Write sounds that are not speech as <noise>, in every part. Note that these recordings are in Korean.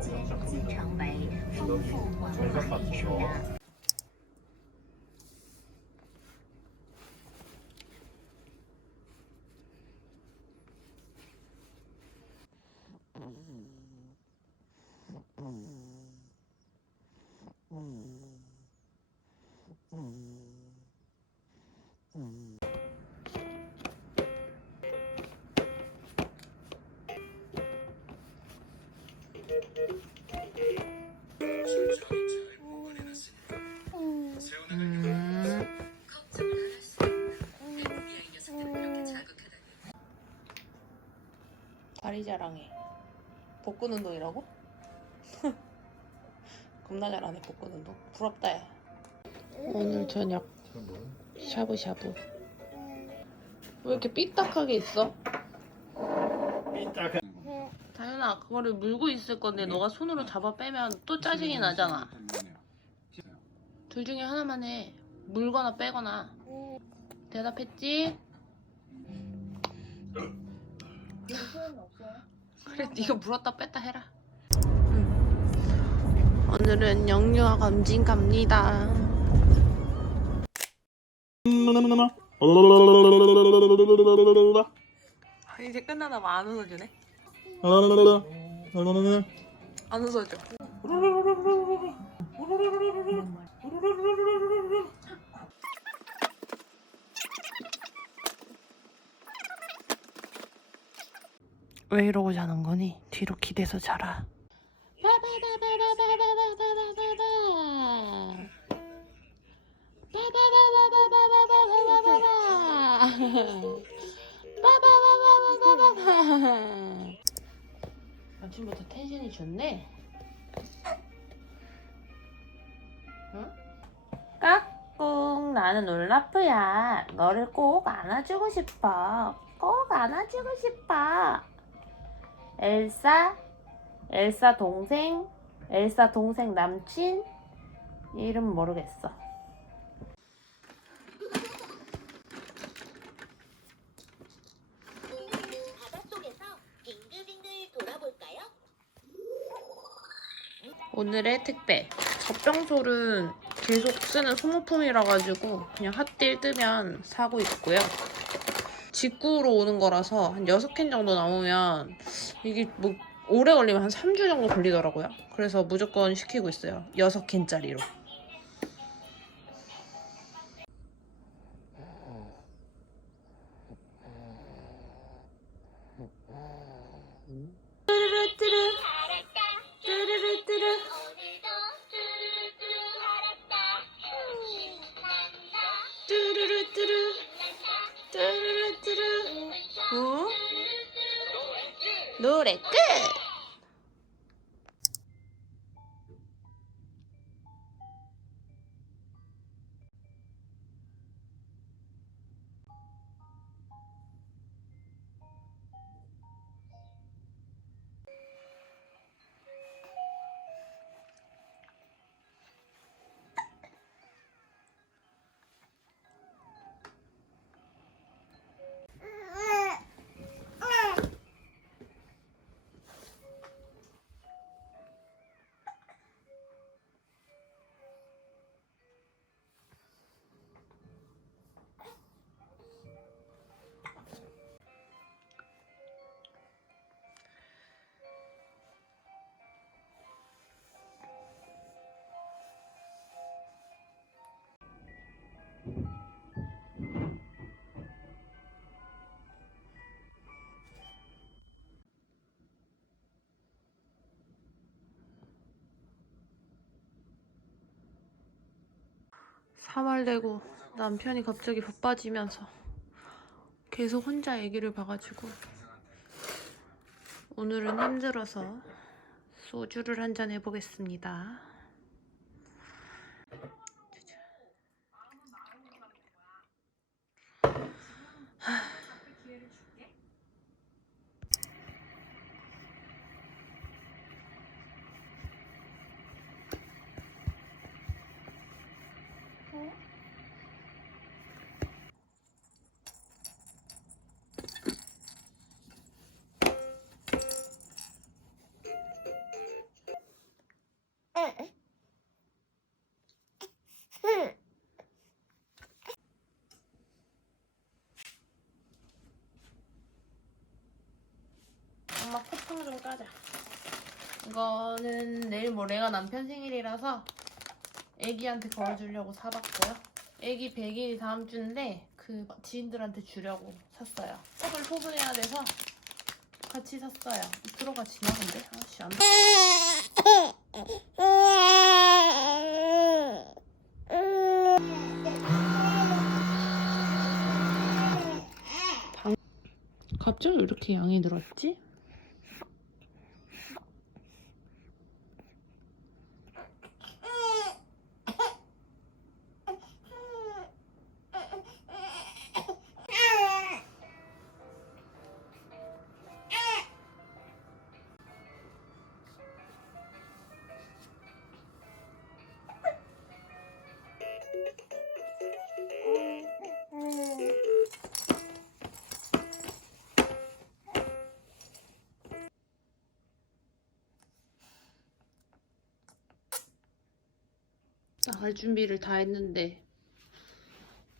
街自成为丰富文化艺术的。 자랑해. 복근 운동이라고? <laughs> 겁나 잘하네 복근 운동. 부럽다 야. 오늘 저녁 샤브샤브. 왜 이렇게 삐딱하게 있어? 다현아 그거를 물고 있을 건데 너가 손으로 잡아 빼면 또 짜증이 나잖아. 둘 중에 하나만 해. 물거나 빼거나. 대답했지? 그래 네가 물었다 뺐다 해라. 오늘은 영유아 검진 갑니다. 아, 이제 끝나나 봐 안 웃어주네. 안 웃어줘. 왜 이러고 자는 거니? 뒤로 기대서 자라. 아침부터 텐션이 좋네. 응? 까꿍 나는 울라프야. 너를 꼭 안아주고 싶어. 꼭 안아주고 싶어. 엘사, 엘사 동생, 엘사 동생 남친 이름 모르겠어. 바닷속에서 빙글빙글 돌아볼까요? 오늘의 특배. 젖병솔은 계속 쓰는 소모품이라 가지고 그냥 핫딜 뜨면 사고 있고요. 직구로 오는 거라서 한 6캔 정도 남으면 이게 뭐 오래 걸리면 한 3주 정도 걸리더라고요. 그래서 무조건 시키고 있어요. 6캔짜리로. 뚜 사말되고 남편이 갑자기 바빠지면서 계속 혼자 애기를 봐가지고 오늘은 힘들어서 소주를 한 잔 해보겠습니다. 엄마 쿠팡 좀 까자. 이거는 내일 뭐 모레가 남편 생일이라서 애기한테 거울 주려고 사봤고요. 애기 100일 다음 주인데 그 지인들한테 주려고 샀어요. 컵을 포근해야 돼서 같이 샀어요. 들어가지나 근데? 아씨 안. 갑자기 왜 이렇게 양이 늘었지? 나갈 준비를 다 했는데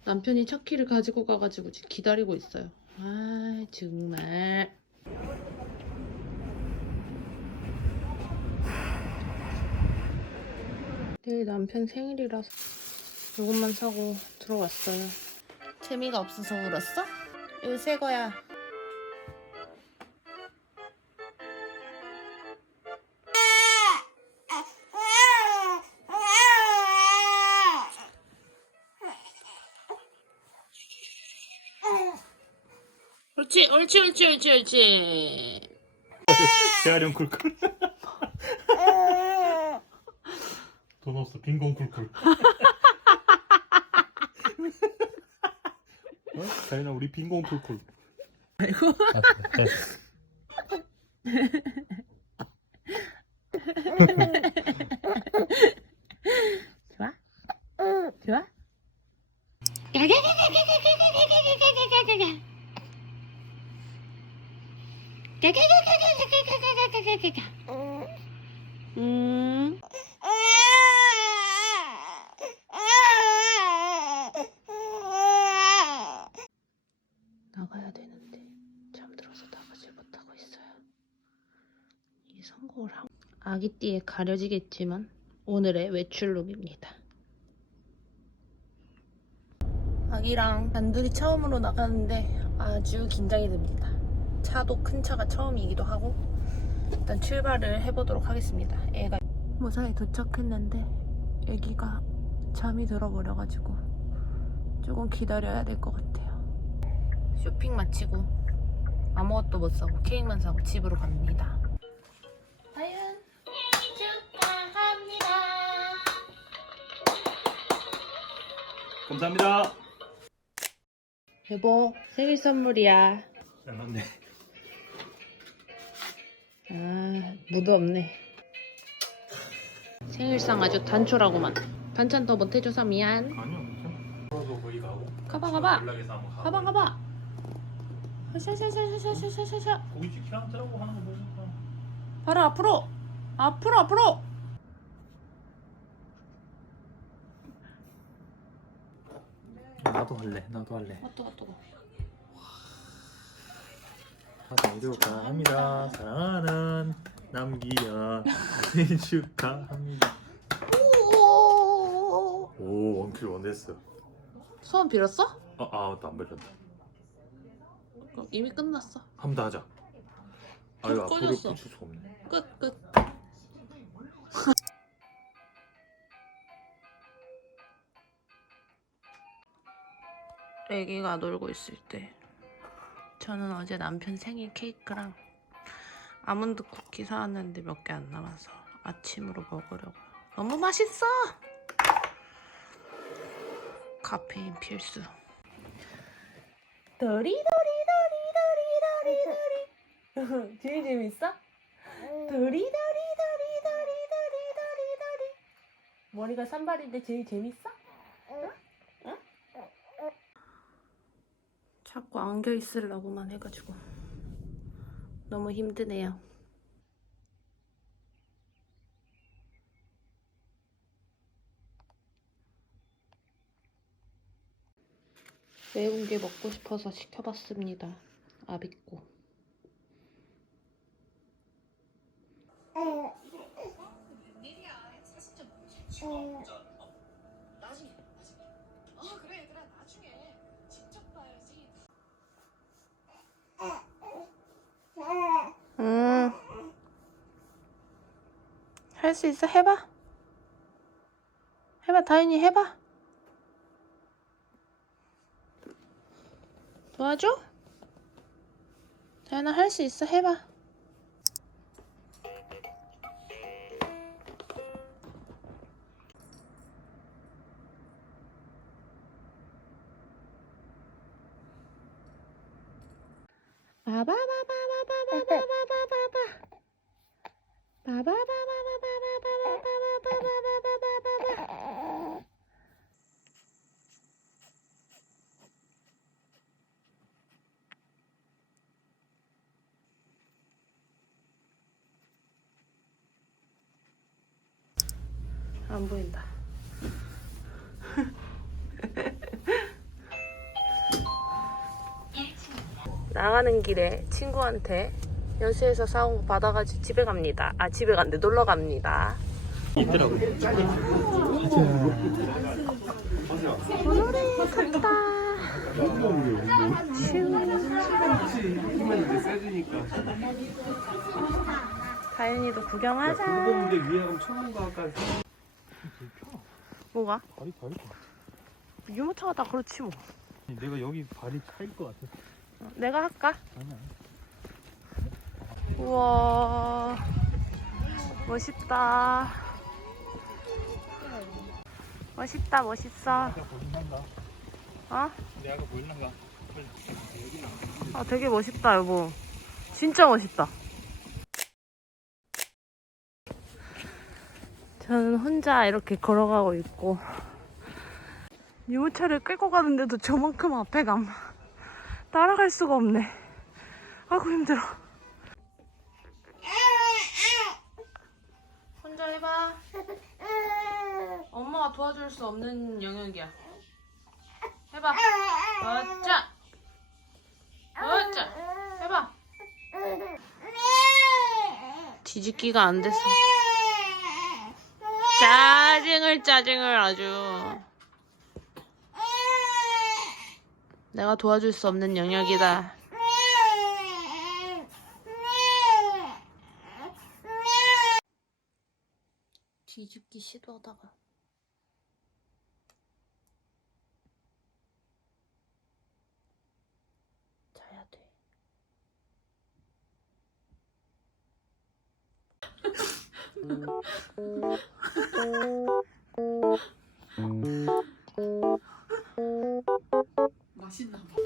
남편이 첫 키를 가지고 가가지고 지금 기다리고 있어요. 아 정말. 내일 남편 생일이라서 이것만 사고 들어왔어요. 재미가 없어서 울었어? 이거 새 거야. 옳지, 옳지, 옳지, 옳지, 옳지. 재활용 쿨쿨. <laughs> 돈 없어 빈곤 쿨쿨. <laughs> 어? 자연아 우리 빈곤 쿨쿨. 아이고. 좋아? <laughs> 좋아? 음. 나가야 되는데 잠들어서 나가질 못하고 있어요. 이 성공을 하고 아기띠에 가려지겠지만 오늘의 외출룩입니다. 아기랑 단둘이 처음으로 나가는데 아주 긴장이 됩니다. 차도 큰 차가 처음이기도 하고 일단 출발을 해보도록 하겠습니다. 애가 무사히 도착했는데 애기가 잠이 들어버려가지고 조금 기다려야 될 것 같아요. 쇼핑 마치고 아무것도 못 사고 케이크만 사고 집으로 갑니다. 다윤 축하합니다. 감사합니다. 여보 생일 선물이야. 잘 맞네. 아 무도 없네. 생일상 아주 단촐하고만. 반찬 더 못해줘서 미안. 아니요. 가봐 가봐. 가봐 가봐. 샤샤샤샤샤샤샤샤. 고깃집 키랑트라고 하는 거 보니까. 바로 앞으로. 앞으로 앞으로. 나도 할래. 나도 할래. 아 뜨거 뜨거. 생일 <laughs> 축하 합니다. 사랑하는 남기야. 생일 축하합니다. 오 원킬 원했어. 소원 빌었어? 아, 아, 맞다 안 걸렸다. 이미 끝났어. 한 번 더 하자. 아, 이거 앞으로 꺼졌어. 붙일 수가 없네. 끝 끝. <laughs> 애기가 놀고 있을 때 저는 어제 남편 생일 케이크랑 아몬드 쿠키 사왔는데 몇 개 안 남아서 아침으로 먹으려고 너무 맛있어 카페인 필수 도리도리 도리도리도리도리 제일 재밌어? 도리도리 도리도리 도리도리 도리 머리가 산발인데 제일 재밌어? 자꾸 안겨 있으려고만 해가지고 너무 힘드네요. 매운 게 먹고 싶어서 시켜봤습니다. 아비꼬 음. 할 수 있어? 해봐. 해봐, 다현이 해봐. 도와줘? 다현아 할 수 있어? 해봐. 안 보인다. 나가는 길에 친구한테 여수에서 사온 거 받아가지고 집에 갑니다. 아 집에 간대 놀러 갑니다. 있더라고. 오늘의 갔다. 다현이도 구경하자. 아까 뭐가? 발이 다를 것 같아. 유모차가 다 그렇지 뭐. 내가 여기 발이 차일 것 같아. 내가 할까? 아니야. 우와 멋있다. 멋있다 멋있어. 아까 보인단가? 어? 내 아까 보인단가? 아 되게 멋있다 여보. 진짜 멋있다. 저는 혼자 이렇게 걸어가고 있고 유모차를 끌고 가는데도 저만큼 앞에 감 따라갈 수가 없네. 아이고 힘들어. 혼자 해봐. 엄마가 도와줄 수 없는 영역이야. 해봐. 어짜. 어짜. 해봐. 뒤집기가 안 됐어. 짜증을 짜증을 아주. 내가 도와줄 수 없는 영역이다. 뒤집기 시도하다가 자야 돼. <laughs> 맛있나 봐